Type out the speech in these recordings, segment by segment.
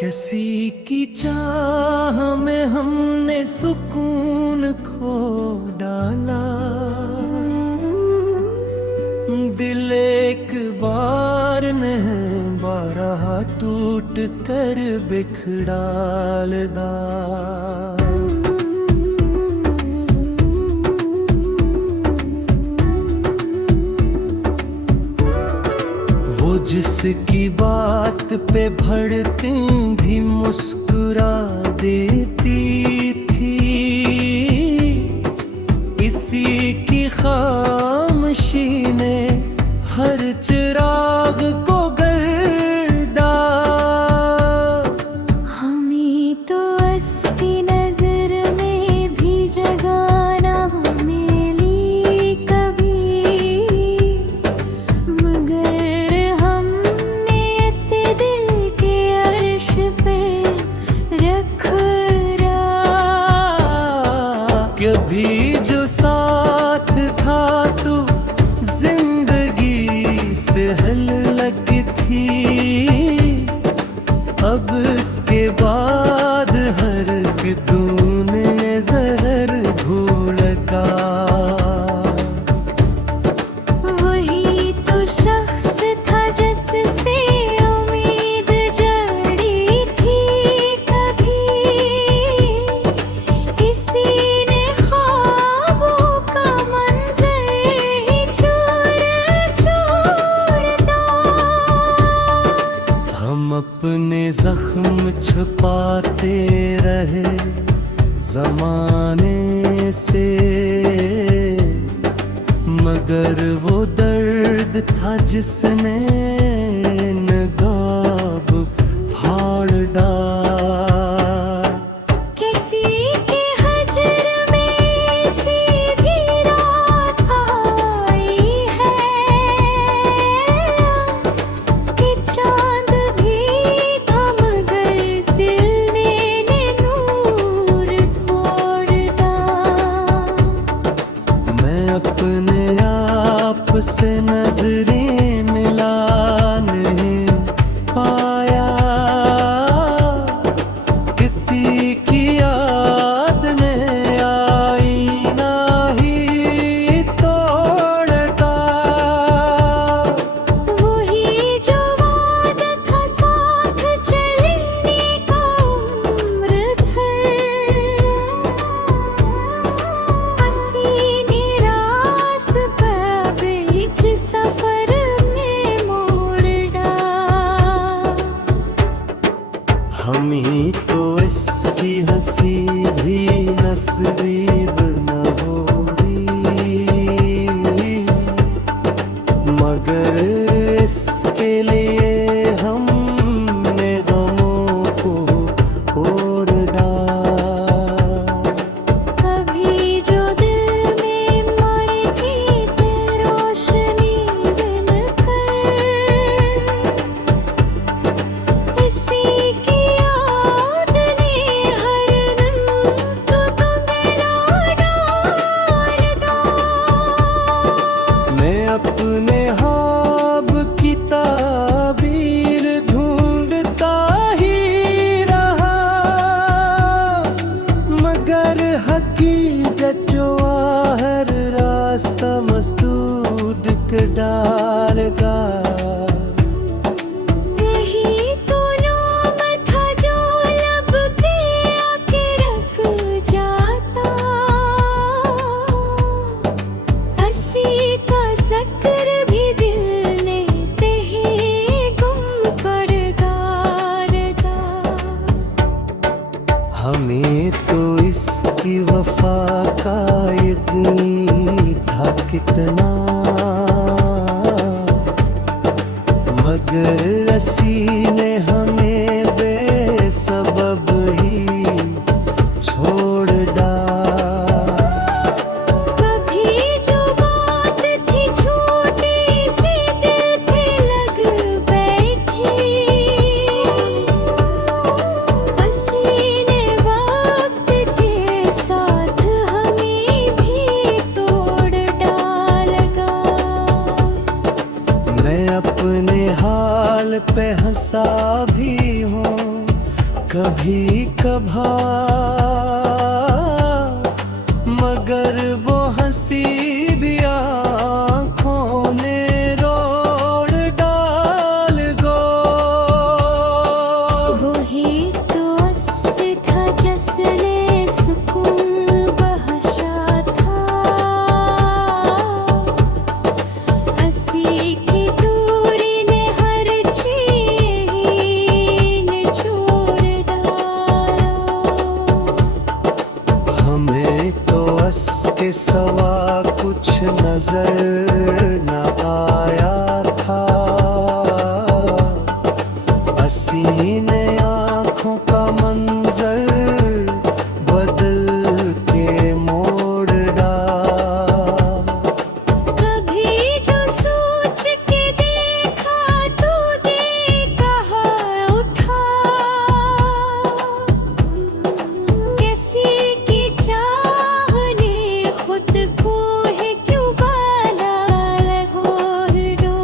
किसी की चाह में हमने सुकून खो डाला। दिल एक बार नहीं बारह टूट कर बिखरालदा। वो जिसकी बात पे भड़कती भी मुस्कुरा देती थी, इसी की खामोशी ने हर चिराग को गर्दा। हमें तो उसकी नजर में भी जगह ना मिली कभी, मगर हमने ऐसे दिल के अर्श पे रख कभी जो साथ था तू जिंदगी से हलक थी, अब इसके बाद हर तूने जहर घोल का। वही तो शख्स था जिससे उम्मीद जड़ी थी कभी, इसी ने ख्वाबों का मंजर ही छोड़ा। हम अपने जख्म छुपाते रहे जमाने से, मगर वो दर्द था जिसने नकाब फाड़ डाला। किसी के हजर में सीधी रात आई है कि चांद भी था, मगर दिल ने नूर छोड़ा। मैं अपने आप से नजरें मिला नहीं पाया, किसी की याद ने आईना ही तोड़ डाला। वही जो वादा था साथ चलने का उम्र भर, पसीने रास पे बीच सफर में मोड़ डाला। हमें तो इसकी हंसी भी नसीब न होगी, मगर इसके लिए हमने गमों को तोड़ डाला। कभी जो दिल में मरती थी रोशनी बिन कर, इसी की याद ने हर दम तो धुंधला डाला। मैं अपने ख्वाब की ताबीर ढूंढता ही रहा, मगर हकीकत जो हर रास्ता मस्दूद कर डालेगा। यही तो नाम था जो लब पे आके रख जाता, हंसी का जिक्र भी दिल ने कहीं गुम कर डाला। हमें तो इसकी वफा का यकीन था कितना, मगर रसी ने हमें बेसबब ही छोड़ डाला। कभी जो बात थी छोटी सी दिल पे लग बैठी, पसीने वक्त के साथ हमें भी तोड़ डाला। मैं अपने हाल पे हंसा कभी कभार, मगर वो हंसी भी आँखों ने रोड़ डाल गो। वही तो अस्त था जिसने सुकून बख्शा था, हंसी की दूरी ने हर चीज छोड़ डाला। हमें तो अस के सवा कुछ नजर न आया था, असी ने आँखों का मंजर बदल के मोड़ डाला। कभी जो सोच के देखा तो दे कहा उठा, किसी की चाह ने खुद को है क्यों बाला घोड़ो।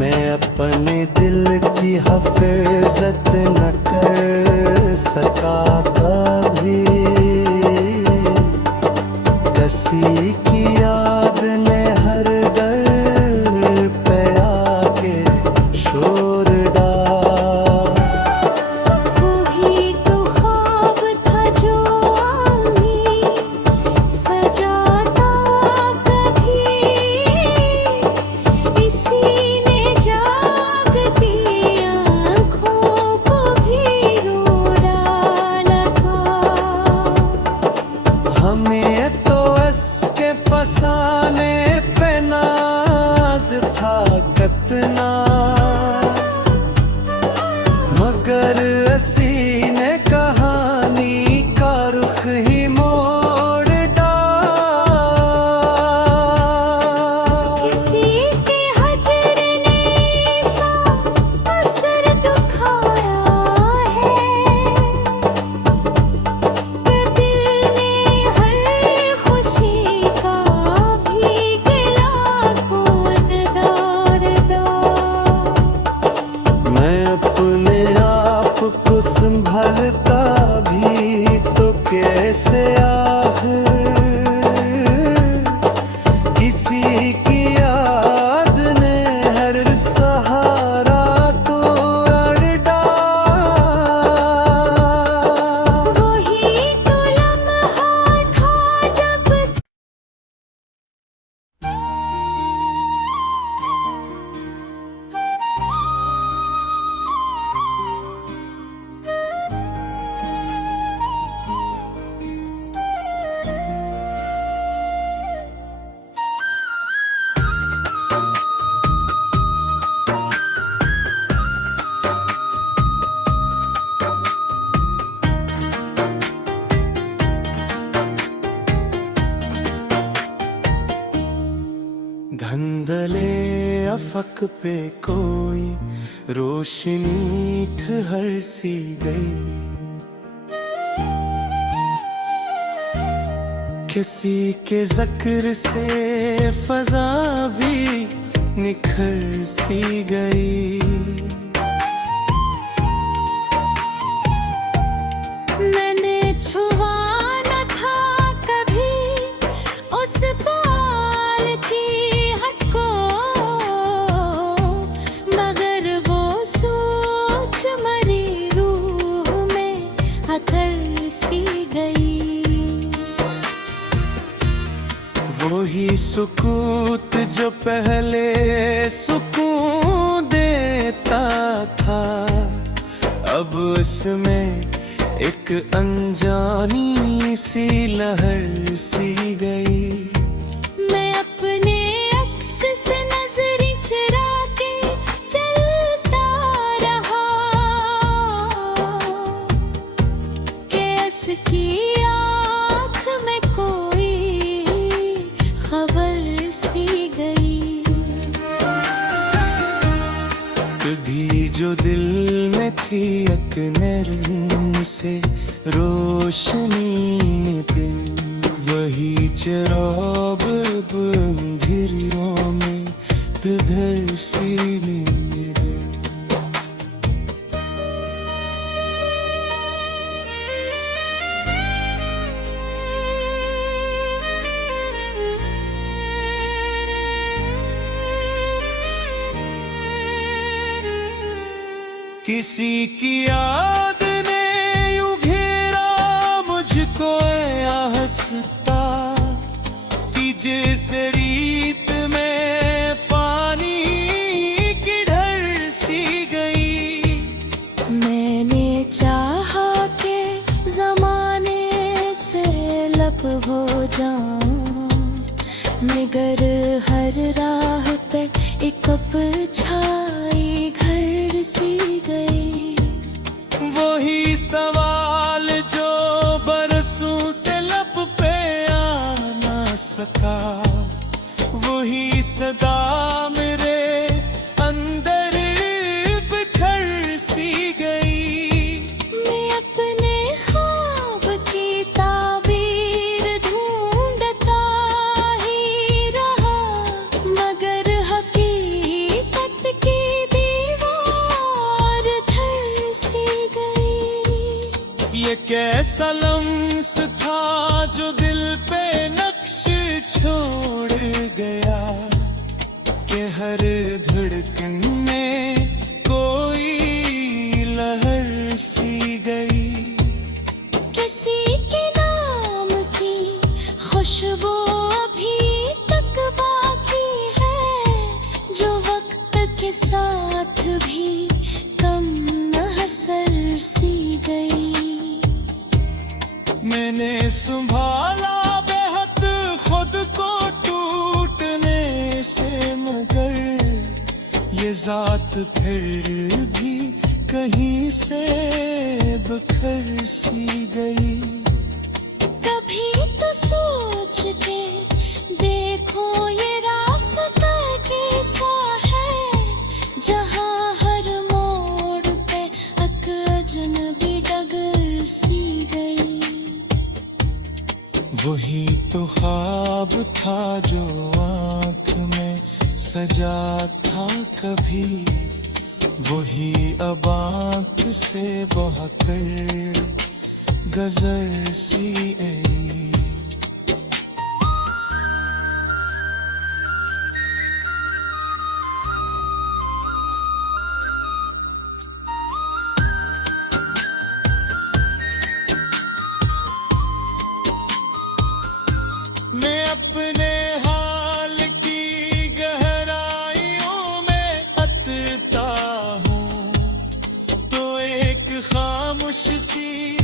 मैं अपने दिल की हिफाजत न कर सका कभी, किसी की याद ने हर दर पे आके शोर डाला। वही तो ख्वाब था जो आमी सजाता कभी, इसी ने जागती आँखों को भी रो डाला था। हमें तो इसके फसाने पे नाज था कितना, मगर असी ने कहानी का रुख ही मोड़ डाला। किसी के हजर ने सा असर दुखाया है, दिल ने हर खुशी का भी गिला कौन दारदा। मैं अपने आप को संभलता भी तो कैसे आहर, किसी की याद ने हर सहारा तो अड़ डाला। वही तो लम्हा था जब धंधले अफक पे कोई रोशनी ठहर सी गई, किसी के जिक्र से फजा भी निखर सी गई। मैंने छुआ न था कभी उस पाल की हद को, मगर वो सोच मरी रूह में अथर सी गई। वही सुकूत जो पहले सुकून देता था, अब उसमें एक अनजानी सी लहर सी गई। मैं अपने अक्स से नजरी चुरा के चलता रहा, कि उसकी आँख में कोई खबर सी गई। कभी जो दिल में थी एक नरम से रोशनी दिन, वही चराग अंधेरियों में धर सी नींद। किसी की याद ने यूं घेरा मुझको या हंसता कि जैसे रीत में पानी की ढल सी गई। मैंने चाहा के जमाने से लब हो जाऊं, मगर हर राह पे एक छाई घर सी गई। वही सवाल जो बरसों से लब पे आ ना सका, वही सदा मेरे अंदर बिखर सी गई। मैं अपने ख्वाब की ताबीर ढूंढता ही रहा, मगर हकीकत की दीवार धर सी गई। ये कैसा लम्स था जो दिल पे नक्श छोड़ गया, कि हर धड़कन में कोई लहर सी गई। किसी के नाम की खुशबू अभी तक बाकी है, जो वक्त के साथ भी कम न असर सी गई। मैंने संभाला बेहद खुद को टूटने से, मगर ये जात फिर भी कहीं से बिखर सी गई। कभी तो सोच के देखो ये रास्ता कैसा है, जहाँ हर मोड़ पे अजनबी डगर सी गई। वही तो ख्वाब था जो आँख में सजा था कभी, वही अब आँख से बहकर गजर सी आई। मैं अपने हाल की गहराइयों में अतरता हूँ, तो एक खामोश सी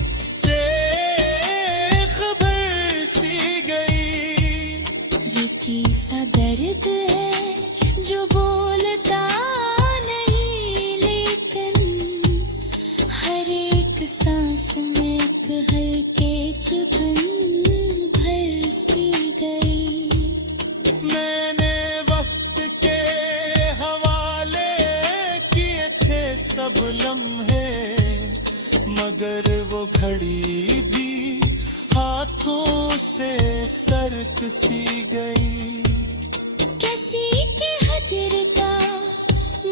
खबर सी गई। ये कैसा दर्द है जो बोलता नहीं, लेकिन हर एक सांस में एक हल्के चुभन भर सी गई। मैंने वक्त के हवाले किए थे सब लम्हे, मगर वो घड़ी भी हाथों से सरक सी गई। किसी के हजर का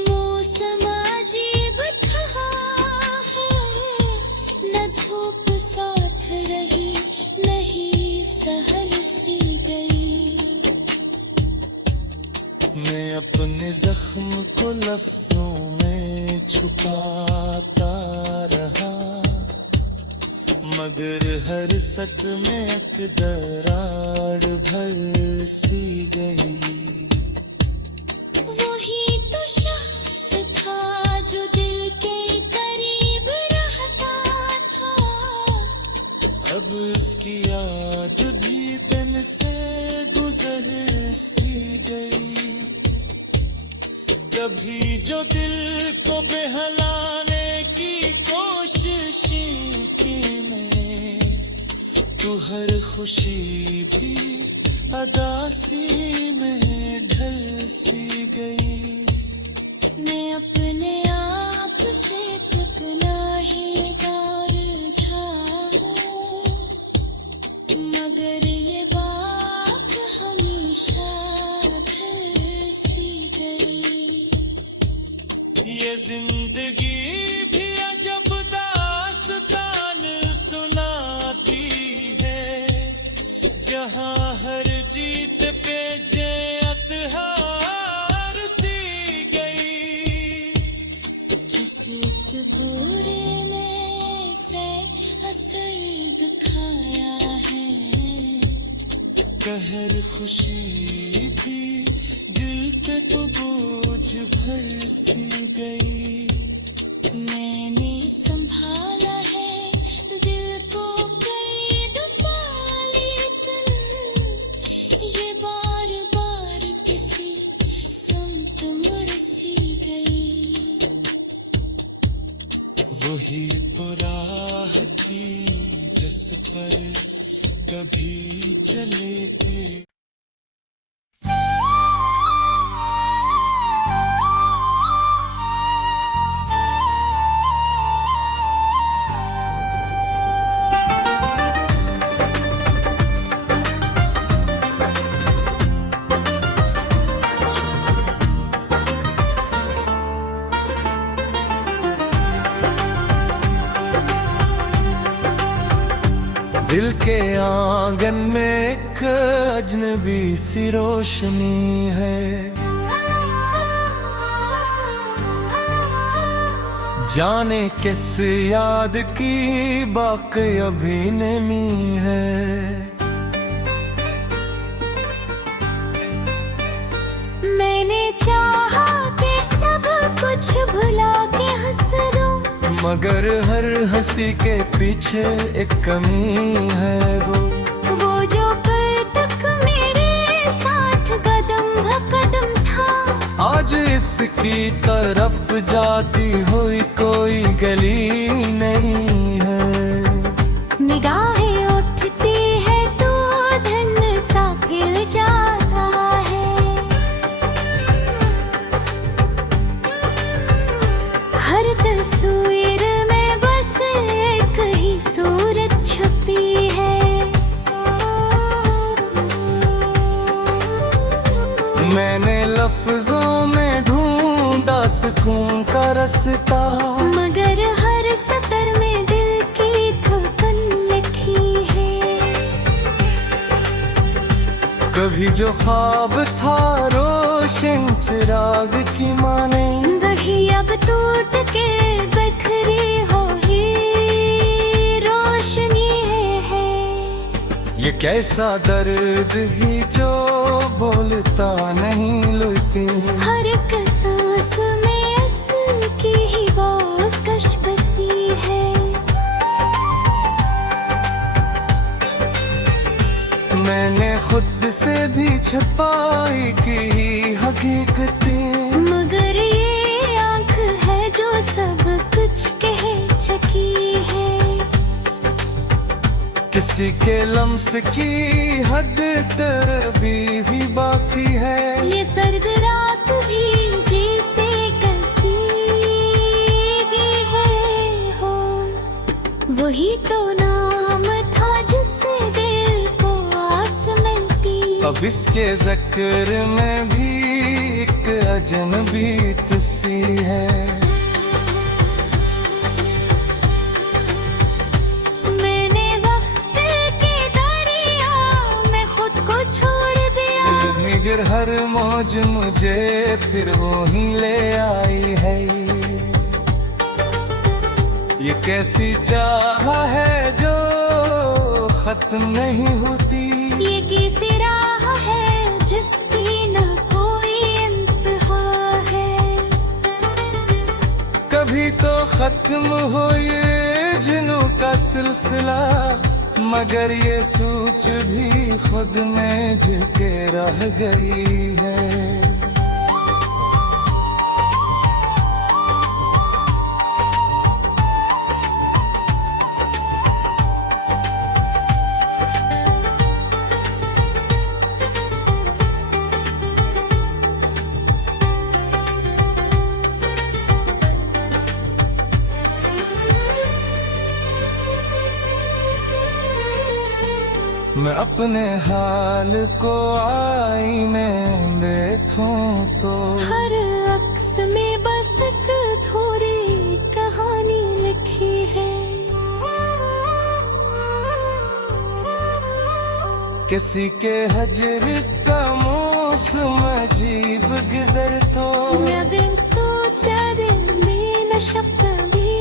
मौसम अजीब था है, न धूप साथ रही नहीं सहर सी गई। मैं अपने जख्म को लफ्जों में छुपाता रहा, मगर हर सत में एक दरार भर सी गई। वही तो शख्स था जो दिल के करीब रहता था, अब उसकी याद भी दिन से गुजर सी गई। कभी जो दिल को बहलाने की कोशिश की ने, तू हर खुशी भी अदासी में ढल सी गई। मैं अपने आप से गुनाहगार झाऊं, मगर ये बात हमेशा घर सी गई। ये जिंदगी भी अजब दास्तान सुनाती है, जहाँ हर जीत पे जयत हार सी गई। किसी के पूरे में से असर दिखाया है। कहर खुशी भी दिल पे बोझ भर सी गई। मैंने संभाला है दिल को कई दफा, लेकिन ये बार बार किसी संत मुड़ सी गई। वही पुराह थी जिस पर कभी चले थे। दिल के आंगन में एक अजनबी सी रोशनी है। जाने किस याद की बाकी अभी नमी है। मैंने चाहा कि सब कुछ भुला के हंस दूं, मगर हर हंसी के पीछे एक कमी है। वो जो कल तक मेरे साथ कदम ब कदम था, आज इसकी तरफ जाती हुई कोई गली नहीं है। निगाहें उठती है तो धन सा खिल जाता है। हर तस्वीर में बस एक ही सूरत छपी है। मैंने लफ्जों में ढूंढा सुकून का रास्ता, मगर हर सतर में दिल की धड़कन लिखी है। कभी जो ख्वाब था रोशन चिराग की माने, जही अब टूट के बिखरी हो ही रोशनी है। ये कैसा दर्द ही जो बोलता नहीं लुटी। हर एक सांस में असल की ही बाज़ कश बसी है। मैंने खुद से भी छुपाई की हकीकतें, मगर ये आँख है जो सब कुछ कह चुकी है। किसी के लम्स की हद भी बाकी है। ये सर्द रात भी जैसे कसीगी है हो। वही तो नाम था जिससे दिल को आस मिलती। अब इसके ज़िक्र में भी एक अजनबी सी है। मगर हर मौज मुझे फिर वो ही ले आई है। ये कैसी चाह है जो खत्म नहीं होती। ये कैसी राह है जिसकी न कोई इंतहा है। कभी तो खत्म हो ये जिन्हों का सिलसिला, मगर ये सोच भी खुद में झुके रह गई है। मैं अपने हाल को आई में देखूं तो हर अक्स में बस एक थोड़ी कहानी लिखी है। किसी के हजर का मौसम अजीब गुजर तो न दिन तो चादर में न शब भी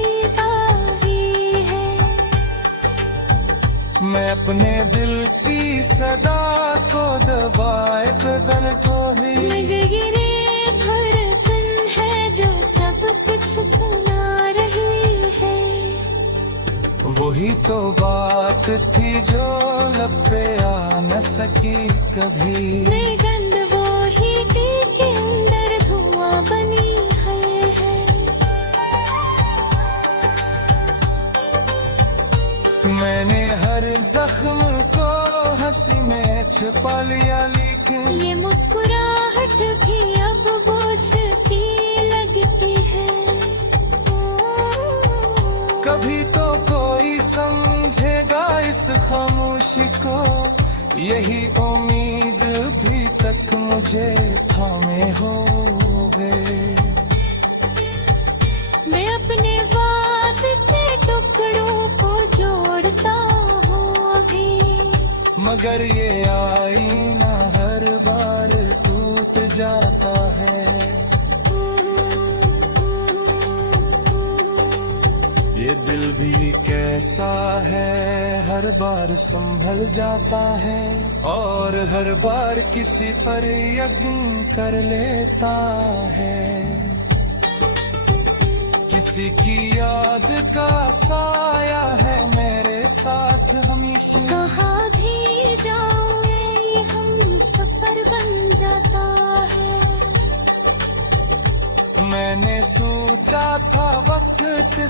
मैं अपने दिल की सदा को दबाए बदल तो ही मगर ये धड़कन है जो सब कुछ सुना रही है। वही तो बात थी जो लब पे आ न सकी कभी। नई गंध वो ही थी के अंदर धुआं बनी है। मैंने हर जख्म को हंसी में छिपा लिया, लेकिन ये मुस्कुराहट भी अब बोझ सी लगती है। कभी तो कोई समझेगा इस खामोशी को, यही उम्मीद भी तक मुझे थामे हो गए। मैं अपने वाद के टुकड़ों को जोड़ता हूँ अभी, मगर ये आईना हर बार टूट जाता है। ये दिल भी कैसा है, हर बार संभल जाता है और हर बार किसी पर यकीन कर लेता है। किसी की याद का साया है मेरे साथ हमेशा। कहाँ भी जाऊँ ये हम सफर बन जाता है। मैंने सोचा था वक्त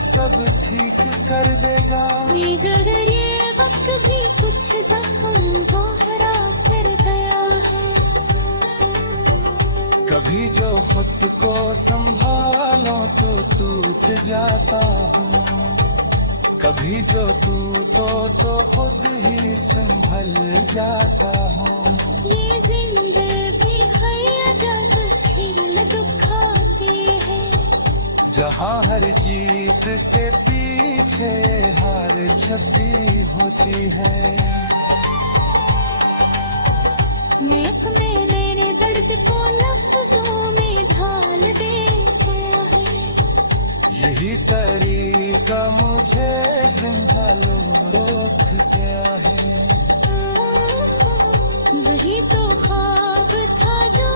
सब ठीक कर देगा, मगर ये वक्त भी कुछ जख्म दोहरा कर गया है। कभी जो खुद को संभालो तो टूट जाता हूँ, कभी जो टूटो तो खुद ही संभल जाता हूँ। ये जिंदगी है अजब खेल दुखाती है, जहाँ हर जीत के पीछे हार छपी होती है। मैं अपने मेरे दर्द को लफ्जों में ढाल देता है। यही तरीका मुझे जिंदा रोक गया है। वही तो ख्वाब था जो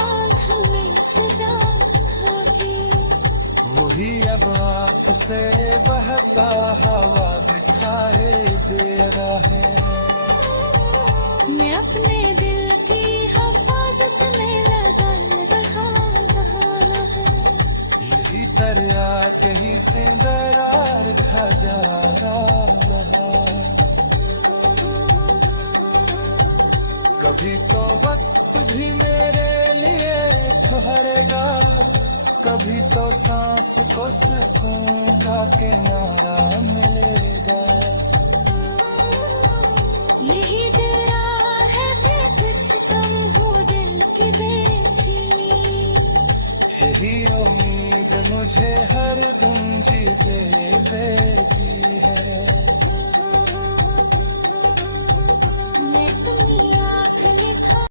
आँख में सजा कभी, वही अब आँख से बहता हवा दिखाई दे रहा है। मैं अपने दिल की हिफाजत में लगा रहा है। यही दरिया कहीं से दरार खा जा रहा है। कभी तो वक्त भी मेरे लिए ठहरेगा, कभी तो सांस को सुकून का किनारा मिलेगा। यही तेरा है भी कुछ कम हो दिल की बेचैनी। यही उम्मीद मुझे हर दम जीते देती है।